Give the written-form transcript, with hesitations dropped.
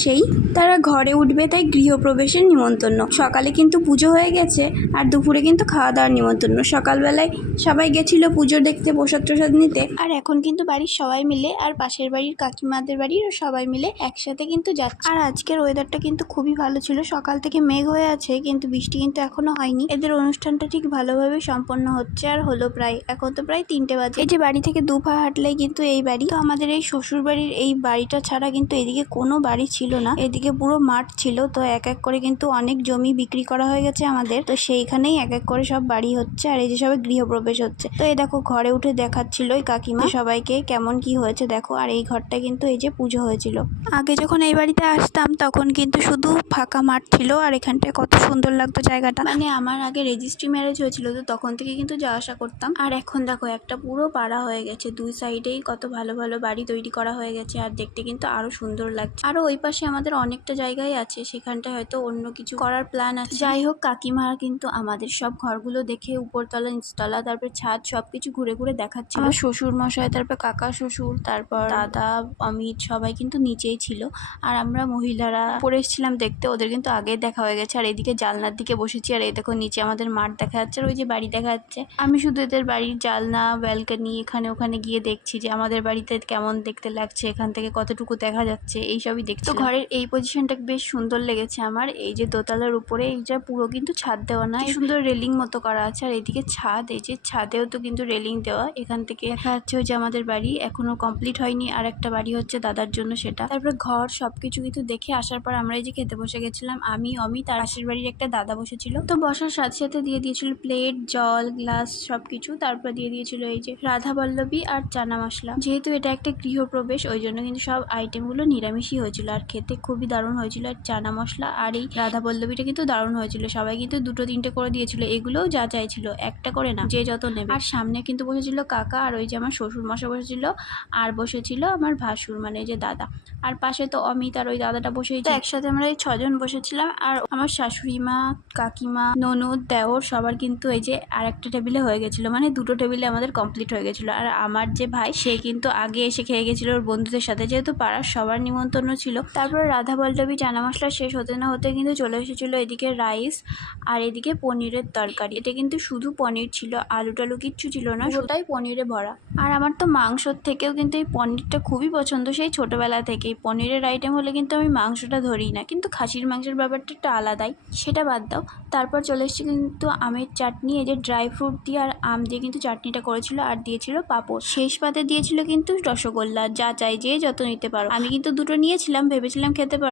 আসেই তারা ঘরে উঠবে, তাই গৃহপ্রবেশের নিমন্ত্রণ। সকালে কিন্তু পুজো হয়ে গেছে আর দুপুরে কিন্তু খাওয়া দাওয়ার নিমন্ত্রণ। সকালবেলায় সবাই গেছিল পুজো দেখতে, প্রসাদ টসাদ নিতে, আর এখন কিন্তু বাড়ির সবাই মিলে আর পাশের বাড়ির কাকিমাদের বাড়ির সবাই মিলে একসাথে কিন্তু যাচ্ছে। আর আজকের ওয়েদারটা কিন্তু খুবই ভালো ছিল, সকাল থেকে মেঘ হয়ে আছে কিন্তু বৃষ্টি কিন্তু এখনো হয়নি। এদের অনুষ্ঠানটা ঠিক ভালোভাবে সম্পন্ন হচ্ছে আর হলো প্রায়, এখন তো প্রায় 3টে বাজে। এই যে বাড়ি থেকে 2 পা হাঁটলেই কিন্তু এই বাড়ি। তো আমাদের এই শ্বশুর বাড়ির এই বাড়িটা ছাড়া কিন্তু এদিকে কোনো বাড়ি ছিল না, এদিকে পুরো মাঠ ছিল। তো এক এক করে কিন্তু অনেক জমি বিক্রি করা হয়ে গেছে আমাদের, তো সেইখানেই এক এক করে সব বাড়ি হচ্ছে আর এই যে সবাই গৃহপ্রবেশ হচ্ছে। তো এই দেখো ঘরে উঠে দেখাচ্ছিল ওই কাকিমা সবাইকে কেমন কি হয়েছে দেখো। আর এই ঘরটা কিন্তু এই যে পুজো হয়েছিল। আগে যখন এই বাড়িতে আসতাম তখন কিন্তু শুধু ফাঁকা মাঠ ছিল আর এখানটায় কত সুন্দর লাগতো জায়গাটা। মানে আমার আগে রেজিস্ট্রি ম্যারেজ হয়েছিল, তো তখন থেকে কিন্তু যাওয়া আসা করতাম। আর এখন দেখো একটা পুরো পাড়া হয়ে গেছে, দুই সাইডেই কত ভালো ভালো বাড়ি তৈরি করা হয়ে গেছে আর দেখতে কিন্তু আরো সুন্দর লাগছে। আরো ওই পাশে আমাদের অনেকটা জায়গায় আছে, সেখানটায় হয়তো অন্য কিছু করার প্ল্যান আছে। যাই হোক, কাকিমা কিন্তু আমাদের সব ঘরগুলো দেখে উপরতলা নিচতলা তারপর ছাদ সবকিছু ঘুরে ঘুরে দেখাচ্ছিল। আমার শ্বশুর মশাই, তারপর কাকা শ্বশুর, তারপর দাদা, অমিত সবাই কিন্তু নিচেই ছিল আর আমরা মহিলারা পরে এসেছিলাম দেখতে। ওদের কিন্তু আগে দেখা হয়ে গেছে। আর এদিকে জানলার দিকে বসেছি আর এই দেখো নিচে আমাদের মাঠ দেখা যাচ্ছে আর ওই যে বাড়ি দেখা যাচ্ছে। আমি শুধু এদের বাড়ির জানলা, ব্যালকনি, এখানে ওখানে গিয়ে দেখছি যে আমাদের বাড়িতে কেমন দেখতে লাগছে, এখান থেকে কতটুকু দেখা যাচ্ছে, এইসবই দেখছি। তো ঘরের এই পজিশনটা বেশ সুন্দর লেগেছে আমার। এই যে দোতলার উপরে এইটা পুরো কিন্তু ছাদ দেওয়া না, সুন্দর রেলিং মতো করা আছে। আর এইদিকে ছাদ, এই যে ছাদেও তো কিন্তু রেলিং দেওয়া। এখান থেকে দেখা যাচ্ছে ওই যে আমাদের বাড়ি এখনো কমপ্লিট হয়নি, আর একটা বাড়ি হচ্ছে দাদার জন্য সেটা। তারপরে ঘর সবকিছু কিন্তু দেখে আসার পর আমরা এই যে খেতে বসে গেছিলাম। আমি, অমিত আর পাশের বাড়ির একটা দাদা বসেছিল। তো বসার সাথে সাথে দিয়ে দিয়েছিল প্লেট, জল, গ্লাস সবকিছু। তারপর দিয়ে দিয়েছিল এই যে রাধা বল্লভী আর চানা মশলা। যেহেতু এটা একটা গৃহপ্রবেশ ওই জন্য কিন্তু সব আইটেমগুলো নিরামিষই হয়েছিল আর খেতে খুবই দারুণ হয়েছিল। আর চানা মশলা আর এই রাধা বল্লভীটা কিন্তু দারুণ হয়েছিল। সবাই কিন্তু 2-3টে করে দিয়েছিল, এগুলোও যা চাইছিল, একটা করে না, যে যত নেবে। আর সামনে কিন্তু বসেছিল কাকা আর ওই যে আমার শ্বশুর মশাই বসেছিল, আর বসেছিল আমার ভাসুর মানে এই যে দাদা। আর পাশে তো অমিত আর ওই দাদাটা বসেছিল। একসাথে আমরা এই 6 জন বসেছিলাম। আর আমার শাশুড়ি মা, কাকিমা, ননদ, দেওর সবার কিন্তু এই যে আর একটা টেবিলে হয়ে গেছিল, মানে 2টো টেবিলে আমাদের কমপ্লিট হয়ে গেছিল। আর আমার যে ভাই সে কিন্তু আগে এসে খেয়ে গেছিল ওর বন্ধুদের সাথে, যেহেতু পাড়ার সবার নিমন্ত্রণ ছিল। তারপর রাধা বল্লভী চানা মশলা শেষ হতে না হতে কিন্তু চলে এসেছিল এদিকে রাইস আর এদিকে পনিরের তরকারি। এটা কিন্তু শুধু পনির ছিল, আলু টালু কিচ্ছু ছিল না, ওটাই পনিরে ভরা। আর আমার তো মাংসর থেকেও কিন্তু এই পনিরটা খুবই পছন্দ, সেই ছোটবেলা থেকেই। পনিরের আইটেম হলে কিন্তু আমি মাংসটা ধরি না, কিন্তু খাসির মাংসের ব্যাপারটা একটু আলাদাই, সেটা বাদ দাও। তারপর চলে এসেছি কিন্তু আমের চাটনি, এই যে ড্রাই ফ্রুট দিয়ে আর আম দিয়ে কিন্তু চাটনিটা করেছিল আর দিয়েছিল পাঁপড়। শেষ পাতে দিয়েছিল কিন্তু রসগোল্লা, যা চাই যে যত নিতে পারো। আমি কিন্তু 2টো নিয়েছিলাম, ভেবেছিলাম খেতে পারো।